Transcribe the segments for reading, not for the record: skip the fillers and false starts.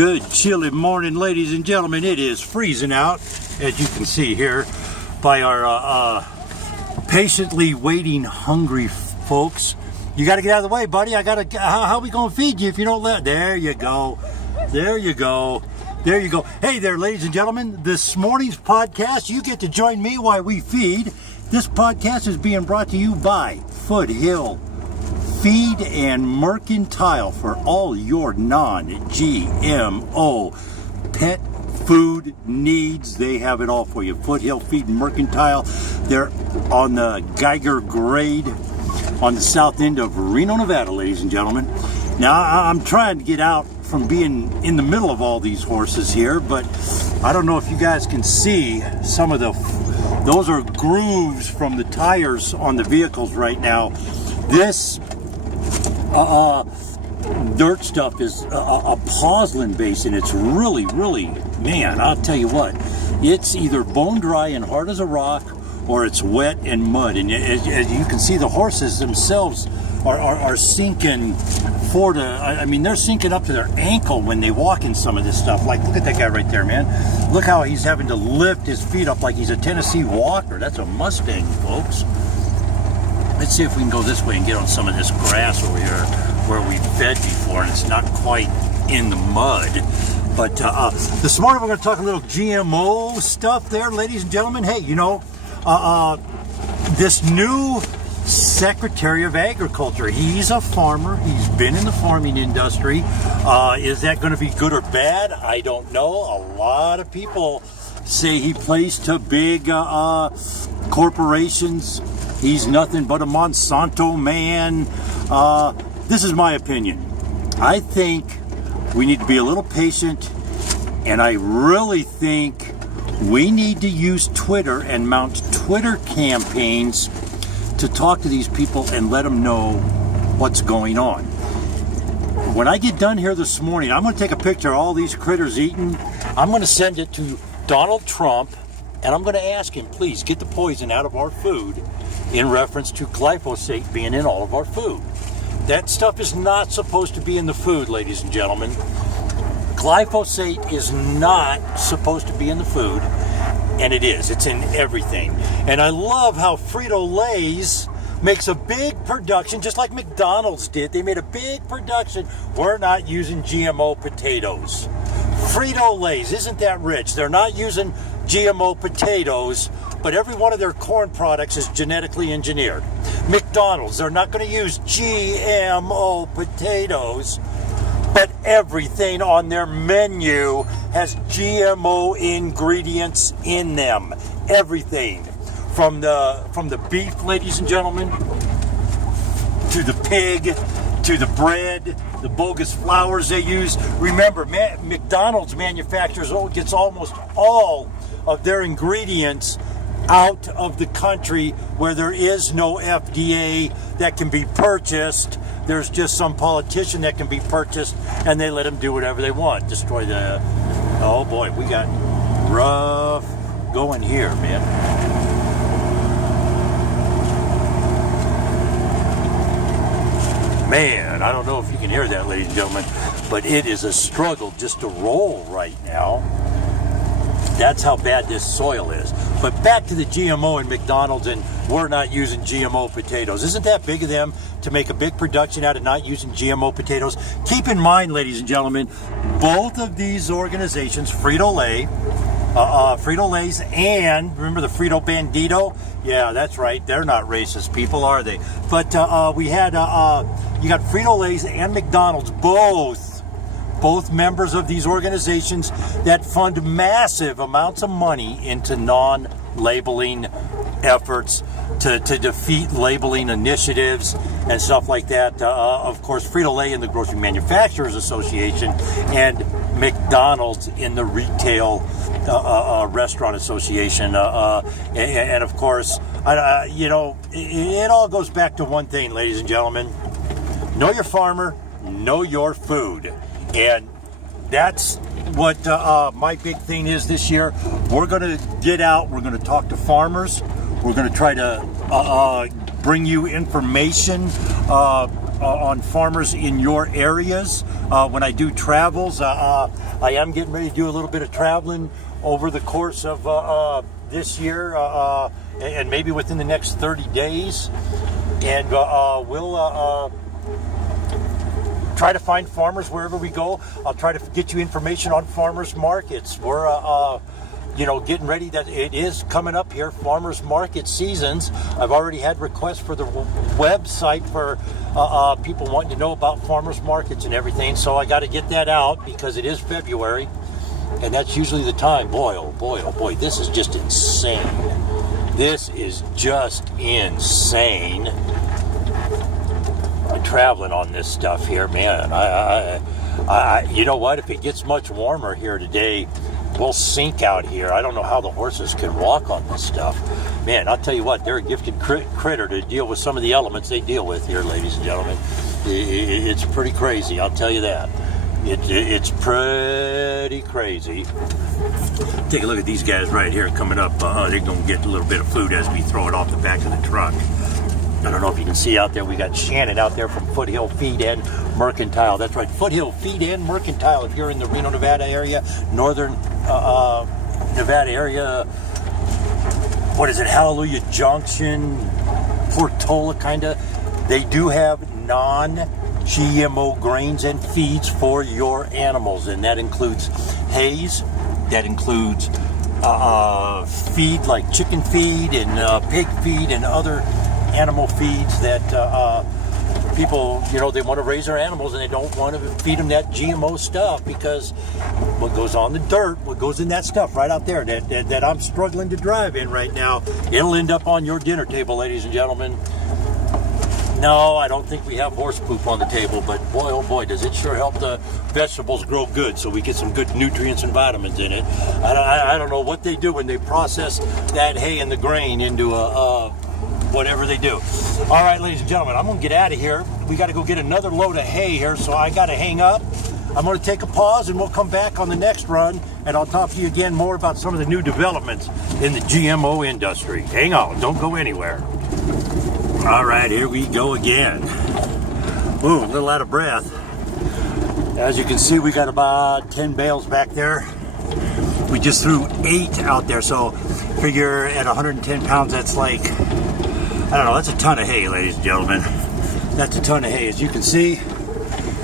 Good chilly morning, ladies and gentlemen. It is freezing out, as you can see here by our patiently waiting hungry folks. You got to get out of the way, buddy. How are we going to feed you if you don't let? There you go. There you go. There you go. Hey there, ladies and gentlemen. This morning's podcast, you get to join me while we feed. This podcast is being brought to you by Foothill Feed and Mercantile for all your non-GMO pet food needs. They have it all for you. Foothill Feed and Mercantile. They're on the Geiger grade on the south end of Reno, Nevada, ladies and gentlemen. Now, I'm trying to get out from being in the middle of all these horses here, but I don't know if you guys can see some of those are grooves from the tires on the vehicles right now. This dirt stuff is a pozzolan base, and it's really, man, I'll tell you what, it's either bone dry and hard as a rock, or it's wet and mud. And as you can see, the horses themselves are sinking they're sinking up to their ankle when they walk in some of this stuff. Like, look at that guy right there, man. Look how he's having to lift his feet up like he's a Tennessee Walker. That's a Mustang, folks. Let's see if we can go this way and get on some of this grass over here where we fed before, and it's not quite in the mud. But this morning we're going to talk a little GMO stuff there, ladies and gentlemen. Hey, you know, this new Secretary of Agriculture, he's a farmer. He's been in the farming industry. Is that going to be good or bad? I don't know. A lot of people say he plays to big corporations. He's nothing but a Monsanto man. This is my opinion. I think we need to be a little patient, and I really think we need to use Twitter and mount Twitter campaigns to talk to these people and let them know what's going on. When I get done here this morning, I'm going to take a picture of all these critters eating. I'm going to send it to Donald Trump, and I'm going to ask him, please get the poison out of our food, in reference to glyphosate being in all of our food. That stuff is not supposed to be in the food, ladies and gentlemen. Glyphosate is not supposed to be in the food, and it is. It's in everything. And I love how Frito-Lay's makes a big production, just like McDonald's did. They made a big production. We're not using GMO potatoes. Frito-Lay's, isn't that rich? They're not using GMO potatoes, but every one of their corn products is genetically engineered. McDonald's, they're not going to use GMO potatoes, but everything on their menu has GMO ingredients in them. Everything. From the beef, ladies and gentlemen, to the pig, to the bread, the bogus flours they use. Remember, McDonald's gets almost all of their ingredients out of the country where there is no FDA that can be purchased. There's just some politician that can be purchased, and they let them do whatever they want. Destroy the... Oh boy, we got rough going here, man. Man, I don't know if you can hear that, ladies and gentlemen, but it is a struggle just to roll right now. That's how bad this soil is. But back to the GMO and McDonald's, and we're not using GMO potatoes. Isn't that big of them to make a big production out of not using GMO potatoes? Keep in mind, ladies and gentlemen, both of these organizations, Frito-Lay's and, remember the Frito Bandito? Yeah, that's right. They're not racist people, are they? But you got Frito-Lay's and McDonald's, both members of these organizations that fund massive amounts of money into non-labeling efforts to defeat labeling initiatives and stuff like that. Of course, Frito-Lay in the Grocery Manufacturers Association, and McDonald's in the Retail Restaurant Association. And of course, it all goes back to one thing, ladies and gentlemen. Know your farmer, know your food. And that's what my big thing is this year. We're going to get out. We're going to talk to farmers. We're going to try to bring you information on farmers in your areas when I do travels. I am getting ready to do a little bit of traveling over the course of this year and maybe within the next 30 days. And we'll try to find farmers wherever we go. I'll try to get you information on farmers markets. We're getting ready. That it is coming up here, farmers market seasons. I've already had requests for the website for people wanting to know about farmers markets and everything. So I got to get that out because it is February, and that's usually the time. Boy, oh boy, oh boy, this is just insane. This is just insane. Traveling on this stuff here, man. I you know what? If it gets much warmer here today, we'll sink out here. I don't know how the horses can walk on this stuff. Man, I'll tell you what, they're a gifted critter to deal with some of the elements they deal with here, ladies and gentlemen. It's pretty crazy, I'll tell you that. It's pretty crazy. Take a look at these guys right here coming up. They're going to get a little bit of food as we throw it off the back of the truck. I don't know if you can see out there, we got Shannon out there from Foothill Feedin Mercantile. That's right, Foothill Feedin Mercantile. If you're in the Reno, Nevada area, northern Nevada area, what is it, Hallelujah Junction, Portola kind of, they do have non-GMO grains and feeds for your animals, and that includes hays, that includes feed like chicken feed and pig feed and other animal feeds that people, they want to raise their animals and they don't want to feed them that GMO stuff, because what goes on the dirt, what goes in that stuff right out there that I'm struggling to drive in right now, it'll end up on your dinner table, ladies and gentlemen. No, I don't think we have horse poop on the table, but boy, oh boy, does it sure help the vegetables grow good so we get some good nutrients and vitamins in it. I don't know what they do when they process that hay and the grain into whatever they do. All right, ladies and gentlemen, I'm going to get out of here. We got to go get another load of hay here, so I got to hang up. I'm going to take a pause, and we'll come back on the next run, and I'll talk to you again more about some of the new developments in the GMO industry. Hang on. Don't go anywhere. All right, here we go again. Ooh, a little out of breath. As you can see, we got about 10 bales back there. We just threw 8 out there, so figure at 110 pounds, that's like, I don't know, that's a ton of hay, ladies and gentlemen. That's a ton of hay. As you can see,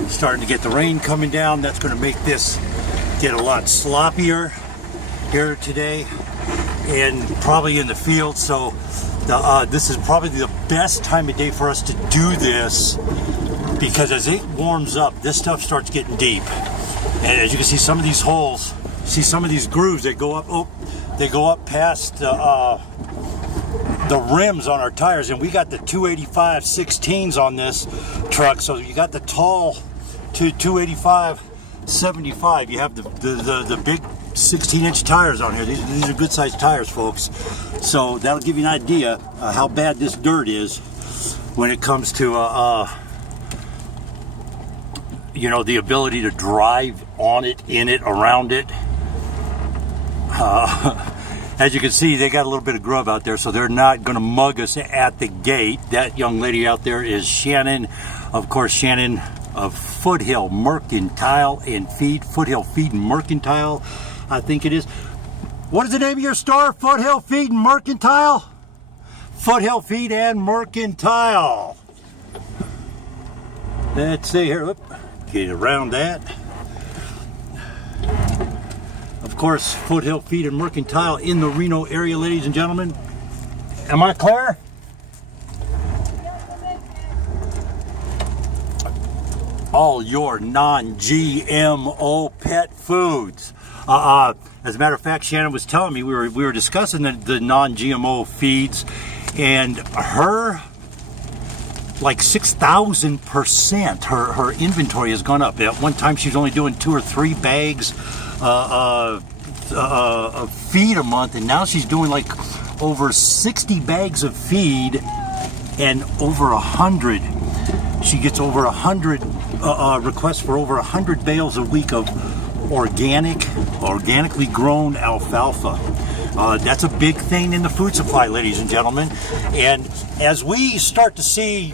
starting to get the rain coming down. That's going to make this get a lot sloppier here today and probably in the field. So this is probably the best time of day for us to do this, because as it warms up, this stuff starts getting deep. And as you can see, some of these holes, see some of these grooves that go up, they go up past the rims on our tires, and we got the 285 16s on this truck. So you got the tall 285 75. You have the big 16-inch tires on here. These are good sized tires, folks. So that'll give you an idea how bad this dirt is when it comes to the ability to drive on it, in it, around it. As you can see, they got a little bit of grub out there, so they're not going to mug us at the gate. That young lady out there is Shannon, of course, Shannon of Foothill Mercantile and Feed, Foothill Feed and Mercantile, I think it is. What is the name of your store? Foothill Feed and Mercantile? Foothill Feed and Mercantile. Let's see here. Whoop. Get around that. Of course, Foothill Feed and Mercantile in the Reno area, ladies and gentlemen. Am I clear? All your non-GMO pet foods. As a matter of fact, Shannon was telling me, we were discussing the non-GMO feeds, and her, like 6,000%, her inventory has gone up. At one time, she was only doing 2 or 3 bags of feed a month, and now she's doing like over 60 bags of feed and over 100. She gets over 100 requests for over 100 bales a week of organically grown alfalfa. That's a big thing in the food supply, ladies and gentlemen. And as we start to see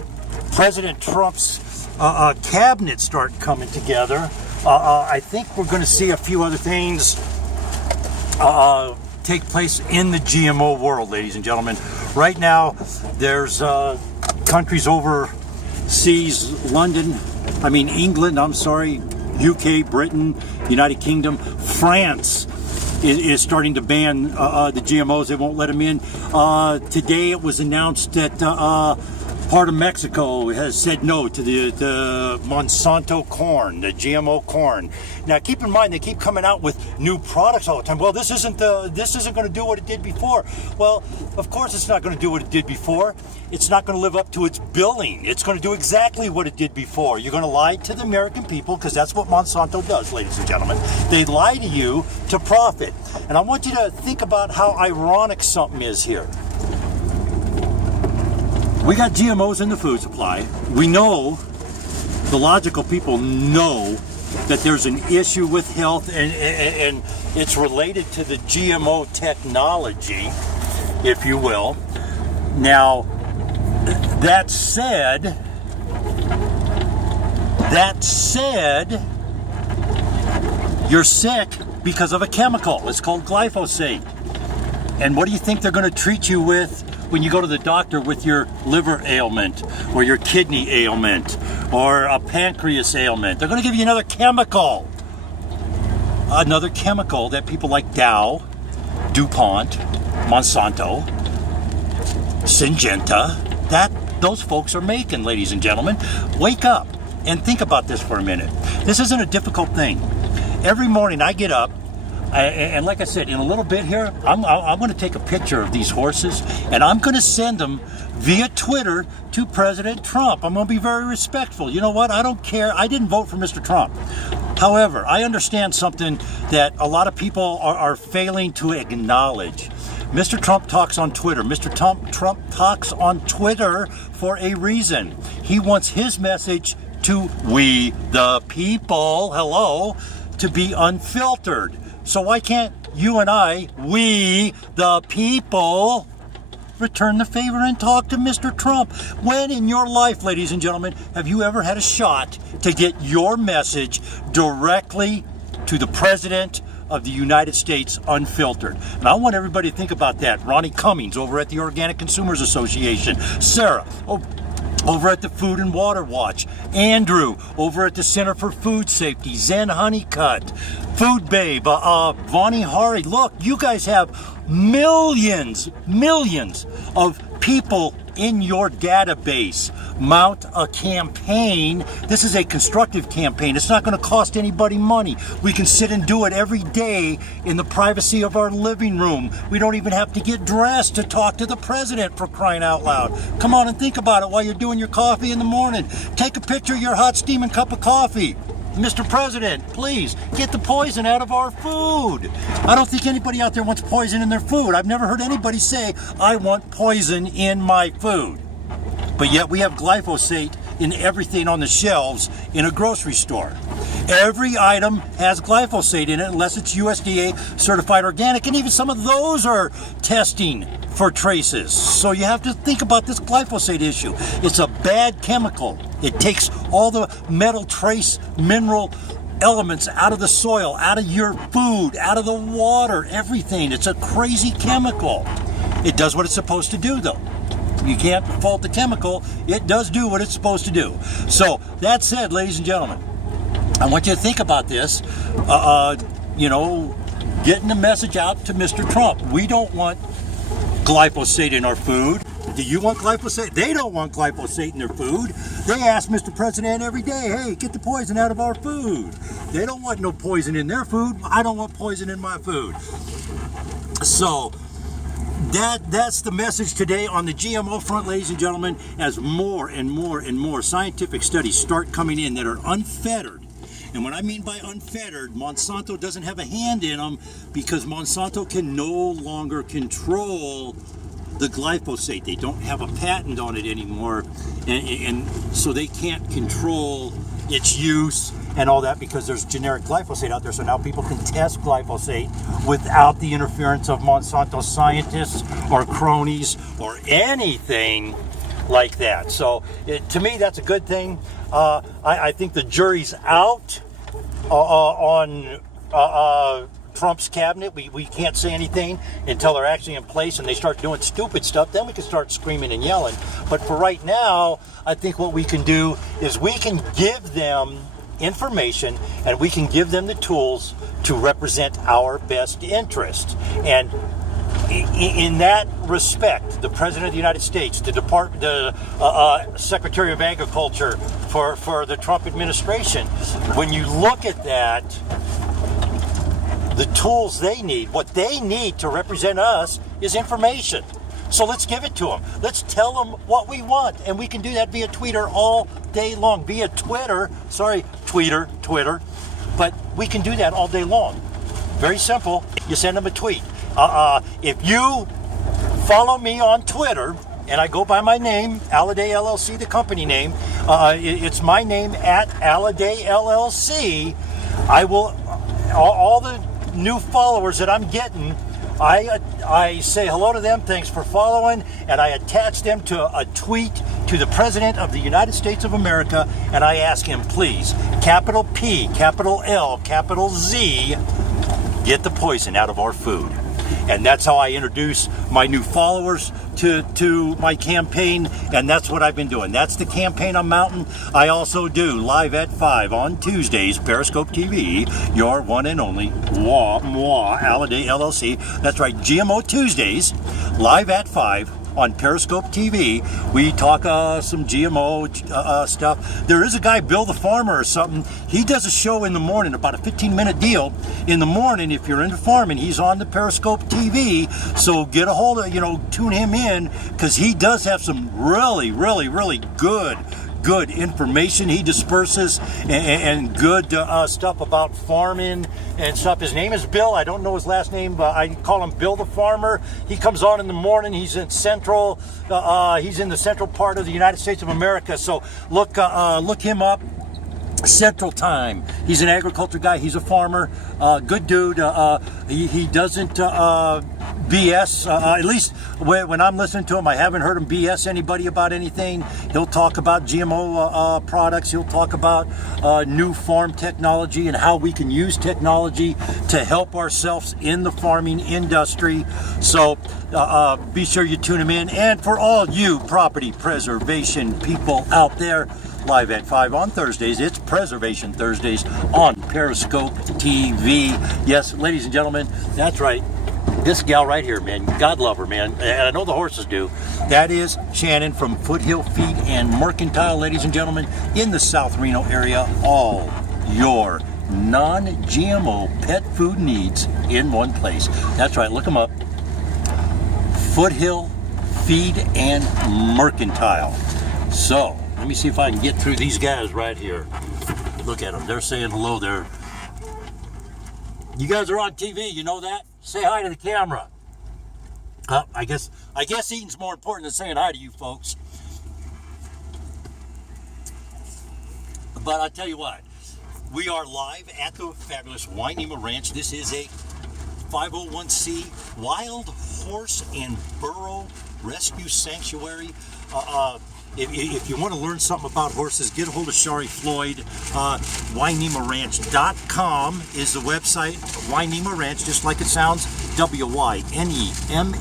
President Trump's cabinet start coming together. I think we're going to see a few other things take place in the GMO world, ladies and gentlemen. Right now, there's countries overseas, England, UK, Britain, United Kingdom, France is starting to ban the GMOs. They won't let them in. Today it was announced that part of Mexico has said no to the Monsanto corn, the GMO corn. Now, keep in mind, they keep coming out with new products all the time. Well, this isn't going to do what it did before. Well, of course it's not going to do what it did before. It's not going to live up to its billing. It's going to do exactly what it did before. You're going to lie to the American people, because that's what Monsanto does, ladies and gentlemen. They lie to you to profit. And I want you to think about how ironic something is here. We got GMOs in the food supply. We know, the logical people know, that there's an issue with health, and it's related to the GMO technology, if you will. Now, that said, you're sick because of a chemical. It's called glyphosate. And what do you think they're going to treat you with when you go to the doctor with your liver ailment or your kidney ailment or a pancreas ailment? They're going to give you another chemical that people like Dow, DuPont, Monsanto, Syngenta, those folks are making, ladies and gentlemen. Wake up and think about this for a minute. This isn't a difficult thing. Every morning I get up, and like I said, in a little bit here, I'm going to take a picture of these horses, and I'm going to send them via Twitter to President Trump. I'm going to be very respectful. You know what? I don't care. I didn't vote for Mr. Trump. However, I understand something that a lot of people are failing to acknowledge. Mr. Trump talks on Twitter. Mr. Trump talks on Twitter for a reason. He wants his message to we the people, to be unfiltered. So why can't you and I, we the people, return the favor and talk to Mr. Trump? When in your life, ladies and gentlemen, have you ever had a shot to get your message directly to the President of the United States unfiltered? And I want everybody to think about that. Ronnie Cummings over at the Organic Consumers Association, Sarah over at the Food and Water Watch, Andrew over at the Center for Food Safety, Zen Honeycutt, Food Babe, Vani Hari. Look, you guys have millions of people in your database. Mount a campaign. This is a constructive campaign. It's not going to cost anybody money. We can sit and do it every day in the privacy of our living room. We don't even have to get dressed to talk to the president, for crying out loud. Come on and think about it while you're doing your coffee in the morning. Take a picture of your hot steaming cup of coffee. Mr. President, please get the poison out of our food. I don't think anybody out there wants poison in their food. I've never heard anybody say, I want poison in my food. But yet we have glyphosate in everything on the shelves in a grocery store. Every item has glyphosate in it unless it's USDA certified organic, and even some of those are testing for traces. So you have to think about this glyphosate issue. It's a bad chemical. It takes all the metal trace mineral elements out of the soil, out of your food, out of the water, everything. It's a crazy chemical. It does what it's supposed to do, though. You can't fault the chemical. It does do what it's supposed to do. So that said, ladies and gentlemen, I want you to think about this, getting the message out to Mr. Trump. We don't want glyphosate in our food. Do you want glyphosate? They don't want glyphosate in their food. They ask Mr. President every day, hey, get the poison out of our food. They don't want no poison in their food. I don't want poison in my food. So that's the message today on the GMO front, ladies and gentlemen, as more and more and more scientific studies start coming in that are unfettered. And what I mean by unfettered, Monsanto doesn't have a hand in them, because Monsanto can no longer control the glyphosate. They don't have a patent on it anymore, and so they can't control its use and all that, because there's generic glyphosate out there. So now people can test glyphosate without the interference of Monsanto scientists or cronies or anything like that. So to me, that's a good thing. I think the jury's out on Trump's cabinet. We can't say anything until they're actually in place and they start doing stupid stuff. Then we can start screaming and yelling. But for right now, I think what we can do is we can give them information and we can give them the tools to represent our best interest. And in that respect, the President of the United States, the Secretary of Agriculture for the Trump administration, when you look at that, the tools they need, what they need to represent us is information. So let's give it to them. Let's tell them what we want. And we can do that via Twitter all day long. Via Twitter. But we can do that all day long. Very simple. You send them a tweet. If you follow me on Twitter, and I go by my name, Alladay LLC, the company name, it's my name at Alladay LLC, I will, all the new followers that I'm getting, I say hello to them, thanks for following, and I attach them to a tweet to the President of the United States of America, and I ask him, please, capital P, capital L, capital Z, get the poison out of our food. And that's how I introduce my new followers to my campaign, and that's what I've been doing. That's the campaign I'm mounting. I also do live at 5 on Tuesdays, Periscope TV, your one and only Alladay LLC. That's right, GMO Tuesdays, live at 5 on Periscope TV. We talk some GMO stuff. There is a guy, Bill the Farmer or something. He does a show in the morning, about a 15-minute deal in the morning. If you're into farming, he's on the Periscope TV. So get a hold of, tune him in, because he does have some really, really, really good information he disperses, and good stuff about farming and stuff. His name is Bill. I don't know his last name, but I call him Bill the Farmer. He comes on in the morning. He's in central. He's in the central part of the United States of America. So look him up. Central Time. He's an agriculture guy. He's a farmer. Good dude. He doesn't BS. At least when I'm listening to him, I haven't heard him BS anybody about anything. He'll talk about GMO products. He'll talk about new farm technology and how we can use technology to help ourselves in the farming industry. So be sure you tune him in. And for all you property preservation people out there, live at 5 on Thursdays. It's Preservation Thursdays on Periscope TV. Yes, ladies and gentlemen, that's right. This gal right here, man, God love her, man. And I know the horses do. That is Shannon from Foothill Feed and Mercantile, ladies and gentlemen, in the South Reno area. All your non-GMO pet food needs in one place. That's right, look them up. Foothill Feed and Mercantile. So, let me see if I can get through these guys right here. Look at them. They're saying hello there. You guys are on TV. You know that? Say hi to the camera. I guess eating's more important than saying hi to you folks. But I'll tell you what. We are live at the fabulous Wainema Ranch. This is a 501c wild horse and burro rescue sanctuary. If you want to learn something about horses, get a hold of Shari Floyd. WaiNemaRanch.com is the website. Wainema Ranch, just like it sounds, WYNEMA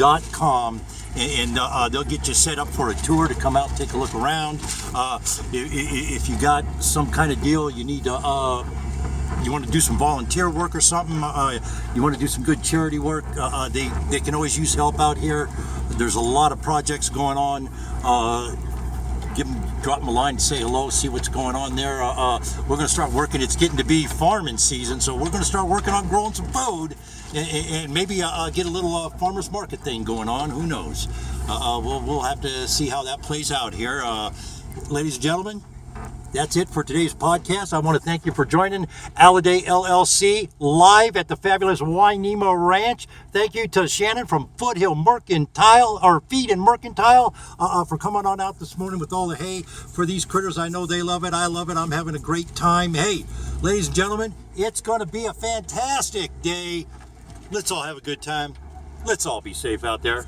Ranch.com. And they'll get you set up for a tour to come out and take a look around. If you got some kind of deal, you need to... you want to do some volunteer work or something, you want to do some good charity work, they can always use help out here. There's a lot of projects going on. Drop them a line and say hello, see what's going on there. We're going to start working. It's getting to be farming season, so we're going to start working on growing some food and maybe get a little farmer's market thing going on. Who knows? We'll have to see how that plays out here. Ladies and gentlemen, that's it for today's podcast. I want to thank you for joining Alladay LLC live at the fabulous Wainema Ranch. Thank you to Shannon from Foothill Mercantile, or Feed and Mercantile, for coming on out this morning with all the hay for these critters. I know they love it. I love it. I'm having a great time. Hey, ladies and gentlemen, it's going to be a fantastic day. Let's all have a good time. Let's all be safe out there.